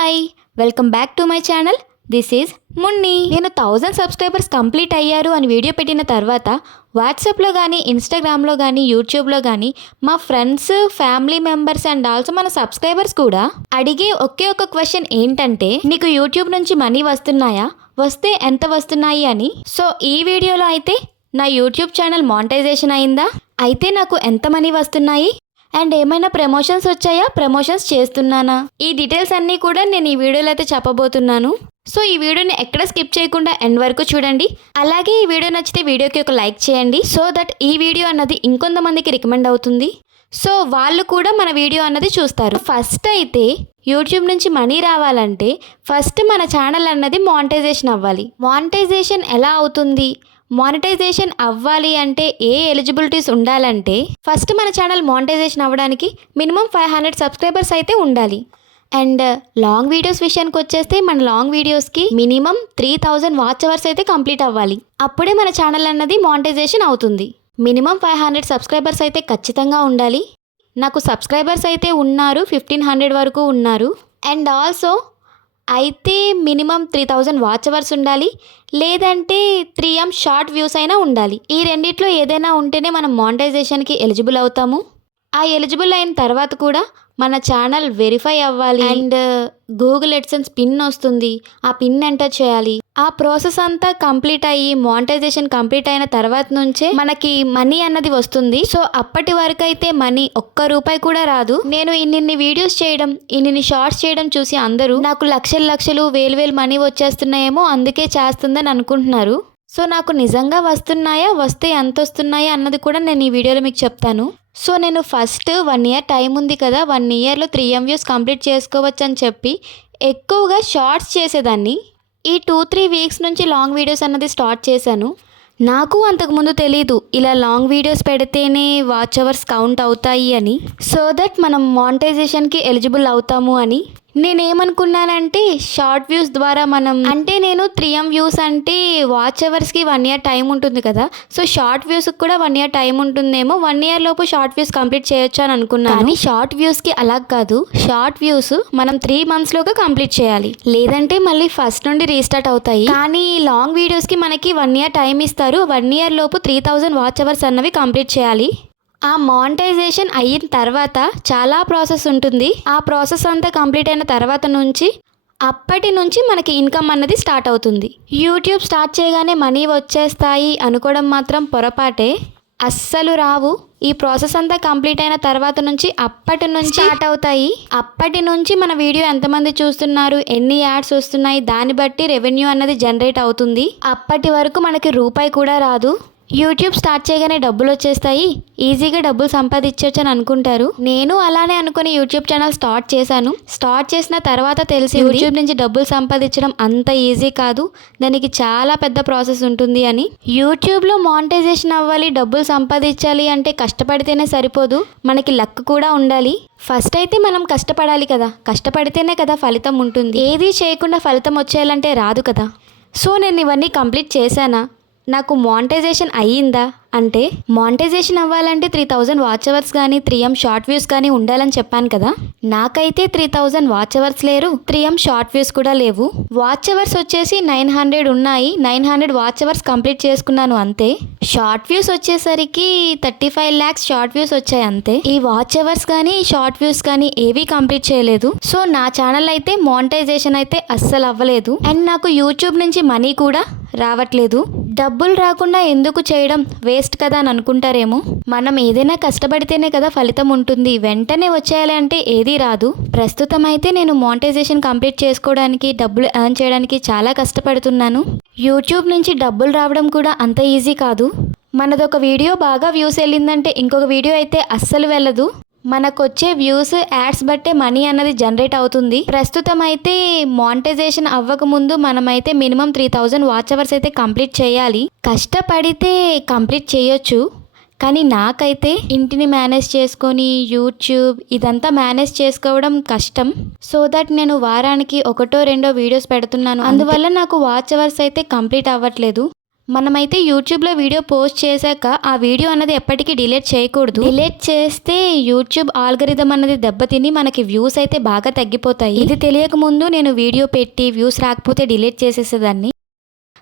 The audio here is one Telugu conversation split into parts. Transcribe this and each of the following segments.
Hi welcome back to my channel. This is Munni. నేను 1000 సబ్స్క్రైబర్స్ కంప్లీట్ అయ్యారు అని వీడియో పెట్టిన తర్వాత వాట్సాప్లో కానీ ఇన్స్టాగ్రామ్లో కానీ యూట్యూబ్లో కానీ మా friends family members and also మన సబ్స్క్రైబర్స్ కూడా అడిగే ఒకే ఒక క్వశ్చన్ ఏంటంటే, నీకు యూట్యూబ్ నుంచి మనీ వస్తున్నాయా, వస్తే ఎంత వస్తున్నాయి అని. సో ఈ వీడియోలో అయితే నా యూట్యూబ్ ఛానల్ మానిటైజేషన్ అయిందా, అయితే నాకు ఎంత మనీ వస్తున్నాయి అండ్ ఏమైనా ప్రమోషన్స్ వచ్చాయా, ప్రమోషన్స్ చేస్తున్నానా, ఈ డీటెయిల్స్ అన్నీ కూడా నేను ఈ వీడియోలో అయితే చెప్పబోతున్నాను. సో ఈ వీడియోని ఎక్కడ స్కిప్ చేయకుండా ఎండ్ వరకు చూడండి. అలాగే ఈ వీడియో నచ్చితే వీడియోకి ఒక లైక్ చేయండి, సో దట్ ఈ వీడియో అన్నది ఇంకొంతమందికి రికమెండ్ అవుతుంది. సో వాళ్ళు కూడా మన వీడియో అన్నది చూస్తారు. ఫస్ట్ అయితే యూట్యూబ్ నుంచి మనీ రావాలంటే ఫస్ట్ మన ఛానల్ అన్నది మానిటైజేషన్ అవ్వాలి. మానిటైజేషన్ ఎలా అవుతుంది, మానిటైజేషన్ అవ్వాలి అంటే ఏ ఎలిజిబిలిటీస్ ఉండాలంటే, ఫస్ట్ మన ఛానల్ మానిటైజేషన్ అవ్వడానికి మినిమం 500 సబ్స్క్రైబర్స్ అయితే ఉండాలి. అండ్ లాంగ్ వీడియోస్ విషయానికి వచ్చేస్తే మన లాంగ్ వీడియోస్కి మినిమం 3000 వాచ్ అవర్స్ అయితే కంప్లీట్ అవ్వాలి. అప్పుడే మన ఛానల్ అన్నది మానిటైజేషన్ అవుతుంది. మినిమం 500 సబ్స్క్రైబర్స్ అయితే ఖచ్చితంగా ఉండాలి. నాకు సబ్స్క్రైబర్స్ అయితే ఉన్నారు, 1500 వరకు ఉన్నారు. అండ్ ఆల్సో అయితే మినిమం 3000 వాచ్ అవర్స్ ఉండాలి, లేదంటే 3M షార్ట్ వ్యూస్ అయినా ఉండాలి. ఈ రెండిట్లో ఏదైనా ఉంటేనే మనం మానిటైజేషన్కి ఎలిజిబుల్ అవుతాము. ఆ ఎలిజిబుల్ అయిన తర్వాత కూడా మన ఛానల్ వెరిఫై అవ్వాలి అండ్ గూగుల్ ఎడ్సెన్స్ పిన్ వస్తుంది, ఆ పిన్ ఎంటర్ చేయాలి. ఆ ప్రాసెస్ అంతా కంప్లీట్ అయ్యి మానిటైజేషన్ కంప్లీట్ అయిన తర్వాత నుంచే మనకి మనీ అన్నది వస్తుంది. సో అప్పటి వరకు అయితే మనీ ఒక్క రూపాయి కూడా రాదు. నేను ఇన్ని వీడియోస్ చేయడం, ఇన్ని షార్ట్స్ చేయడం చూసి అందరూ నాకు లక్షలు వేలు మనీ వచ్చేస్తున్నాయేమో అందుకే చేస్తుందని అనుకుంటున్నారు. సో నాకు నిజంగా వస్తున్నాయా, వస్తే ఎంత వస్తున్నాయా అన్నది కూడా నేను ఈ వీడియోలో మీకు చెప్తాను. సో నేను ఫస్ట్ 1 ఇయర్ టైం ఉంది కదా, 1 ఇయర్లో 3M వ్యూస్ కంప్లీట్ చేసుకోవచ్చు అని చెప్పి ఎక్కువగా షార్ట్స్ చేసేదాన్ని. ఈ 2-3 వీక్స్ నుంచి లాంగ్ వీడియోస్ అన్నది స్టార్ట్ చేశాను. నాకు అంతకుముందు తెలీదు ఇలా లాంగ్ వీడియోస్ పెడితేనే వాచ్ అవర్స్ కౌంట్ అవుతాయి అని, సో దట్ మనం మానిటైజేషన్కి ఎలిజిబుల్ అవుతాము అని. నేనేమనుకున్నానంటే షార్ట్ వ్యూస్ ద్వారా మనం, అంటే నేను 3M వ్యూస్ అంటే వాచ్ అవర్స్కి 1 ఇయర్ టైం ఉంటుంది కదా, సో షార్ట్ వ్యూస్కి కూడా 1 ఇయర్ టైం ఉంటుందేమో, 1 ఇయర్ లోపు షార్ట్ వ్యూస్ కంప్లీట్ చేయొచ్చు అని అనుకున్నాను. కానీ షార్ట్ వ్యూస్కి అలా కాదు. షార్ట్ వ్యూస్ మనం 3 monthsలోగా కంప్లీట్ చేయాలి, లేదంటే మళ్ళీ ఫస్ట్ నుండి రీస్టార్ట్ అవుతాయి. కానీ లాంగ్ వీడియోస్కి మనకి 1 ఇయర్ టైం ఇస్తారు. 1 ఇయర్ లోపు 3000 వాచ్ అవర్స్ అన్నవి కంప్లీట్ చేయాలి. ఆ మానిటైజేషన్ అయిన తర్వాత చాలా ప్రాసెస్ ఉంటుంది. ఆ ప్రాసెస్ అంతా కంప్లీట్ అయిన తర్వాత నుంచి అప్పటి నుంచి మనకి ఇన్కమ్ అన్నది స్టార్ట్ అవుతుంది. యూట్యూబ్ స్టార్ట్ చేయగానే మనీ వచ్చేస్తాయి అనుకోవడం మాత్రం పొరపాటే, అస్సలు రావు. ఈ ప్రాసెస్ అంతా కంప్లీట్ అయిన తర్వాత నుంచి అప్పటి నుంచి స్టార్ట్ అవుతాయి. అప్పటి నుంచి మన వీడియో ఎంతమంది చూస్తున్నారు, ఎన్ని యాడ్స్ వస్తున్నాయి, దాన్ని బట్టి రెవెన్యూ అన్నది జనరేట్ అవుతుంది. అప్పటి వరకు మనకి రూపాయి కూడా రాదు. యూట్యూబ్ స్టార్ట్ చేయగానే డబ్బులు వచ్చేస్తాయి, ఈజీగా డబ్బులు సంపాదించవచ్చు అని అనుకుంటారు. నేను అలానే అనుకుని యూట్యూబ్ ఛానల్ స్టార్ట్ చేశాను. స్టార్ట్ చేసిన తర్వాత తెలిసి యూట్యూబ్ నుంచి డబ్బులు సంపాదించడం అంత ఈజీ కాదు, దానికి చాలా పెద్ద ప్రాసెస్ ఉంటుంది అని. యూట్యూబ్లో మానిటైజేషన్ అవ్వాలి, డబ్బులు సంపాదించాలి అంటే కష్టపడితేనే సరిపోదు, మనకి లక్ కూడా ఉండాలి. ఫస్ట్ అయితే మనం కష్టపడాలి కదా, కష్టపడితేనే కదా ఫలితం ఉంటుంది. ఏది చేయకుండా ఫలితం వచ్చేయాలంటే రాదు కదా. సో నేను ఇవన్నీ కంప్లీట్ చేశానా, నాకు మానిటైజేషన్ అయ్యిందా అంటే, మానిటైజేషన్ అవ్వాలంటే 3000 వాచ్ అవర్స్ కానీ 3M షార్ట్ వ్యూస్ కానీ ఉండాలని చెప్పాను కదా. నాకైతే 3000 వాచ్ అవర్స్ లేరు, 3M షార్ట్ వ్యూస్ కూడా లేవు. వాచ్ అవర్స్ వచ్చేసి 900 ఉన్నాయి. 900 వాచ్ అవర్స్ కంప్లీట్ చేసుకున్నాను అంతే. షార్ట్ వ్యూస్ వచ్చేసరికి 35 lakhs షార్ట్ వ్యూస్ వచ్చాయి అంతే. ఈ వాచ్ అవర్స్ కానీ షార్ట్ వ్యూస్ కానీ ఏవీ కంప్లీట్ చేయలేదు. సో నా ఛానల్ అయితే మానిటైజేషన్ అయితే అస్సలు అవ్వలేదు. అండ్ నాకు యూట్యూబ్ నుంచి మనీ కూడా రావట్లేదు. డబ్బులు రాకుండా ఎందుకు చేయడం, వేస్ట్ కదా అని అనుకుంటారేమో. మనం ఏదైనా కష్టపడితేనే కదా ఫలితం ఉంటుంది, వెంటనే వచ్చేయాలి అంటే ఏదీ రాదు. ప్రస్తుతం అయితే నేను మానిటైజేషన్ కంప్లీట్ చేసుకోవడానికి, డబ్బులు ఎర్న్ చేయడానికి చాలా కష్టపడుతున్నాను. యూట్యూబ్ నుంచి డబ్బులు రావడం కూడా అంత ఈజీ కాదు. మనదొక వీడియో బాగా వ్యూస్ వెళ్ళిందంటే ఇంకొక వీడియో అయితే అస్సలు వెళ్ళదు. మనకొచ్చే వ్యూస్, యాడ్స్ బట్టే మనీ అన్నది జనరేట్ అవుతుంది. ప్రస్తుతం అయితే మానిటైజేషన్ అవ్వకముందు మనమైతే మినిమం 3000 వాచ్ అవర్స్ అయితే కంప్లీట్ చేయాలి. కష్టపడితే కంప్లీట్ చేయొచ్చు, కానీ నాకైతే ఇంటిని మేనేజ్ చేసుకొని యూట్యూబ్ ఇదంతా మేనేజ్ చేసుకోవడం కష్టం. సో దట్ నేను వారానికి 1-2 వీడియోస్ పెడుతున్నాను, అందువల్ల నాకు వాచ్ అవర్స్ అయితే కంప్లీట్ అవ్వట్లేదు. మనమైతే యూట్యూబ్లో వీడియో పోస్ట్ చేశాక ఆ వీడియో అన్నది ఎప్పటికీ డిలీట్ చేయకూడదు. డిలీట్ చేస్తే యూట్యూబ్ ఆల్గరిథం అన్నది దెబ్బతిని మనకి వ్యూస్ అయితే బాగా తగ్గిపోతాయి. ఇది తెలియక ముందు నేను వీడియో పెట్టి వ్యూస్ రాకపోతే డిలీట్ చేసేసేదాన్ని.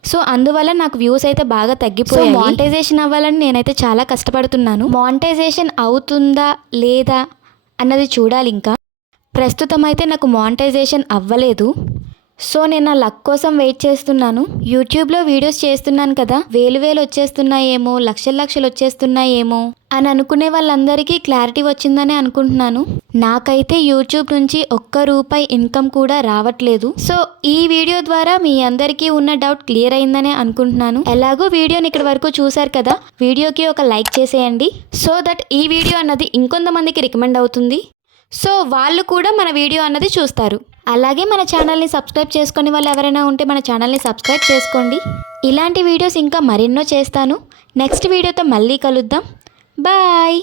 సో అందువల్ల నాకు వ్యూస్ అయితే బాగా తగ్గిపోయాయి. మానిటైజేషన్ అవ్వాలని నేనైతే చాలా కష్టపడుతున్నాను. మానిటైజేషన్ అవుతుందా లేదా అన్నది చూడాలి. ఇంకా ప్రస్తుతం అయితే నాకు మానిటైజేషన్ అవ్వలేదు. సో నేను నా లక్ కోసం వెయిట్ చేస్తున్నాను. యూట్యూబ్లో వీడియోస్ చేస్తున్నాను కదా, వేలు వచ్చేస్తున్నాయేమో, లక్షలు వచ్చేస్తున్నాయేమో అని అనుకునే వాళ్ళందరికీ క్లారిటీ వచ్చిందని అనుకుంటున్నాను. నాకైతే యూట్యూబ్ నుంచి ఒక్క రూపాయి ఇన్కమ్ కూడా రావట్లేదు. సో ఈ వీడియో ద్వారా మీ అందరికీ ఉన్న డౌట్ క్లియర్ అయిందనే అనుకుంటున్నాను. ఎలాగో వీడియోని ఇక్కడ వరకు చూశారు కదా, వీడియోకి ఒక లైక్ చేసేయండి. సో దట్ ఈ వీడియో అన్నది ఇంకొంతమందికి రికమెండ్ అవుతుంది. సో వాళ్ళు కూడా మన వీడియో అన్నది చూస్తారు. అలాగే మన ఛానల్ని సబ్స్క్రైబ్ చేసుకునే వాళ్ళు ఎవరైనా ఉంటే మన ఛానల్ని సబ్స్క్రైబ్ చేసుకోండి. ఇలాంటి వీడియోస్ ఇంకా మరెన్నో చేస్తాను. నెక్స్ట్ వీడియోతో మళ్ళీ కలుద్దాం. బాయ్.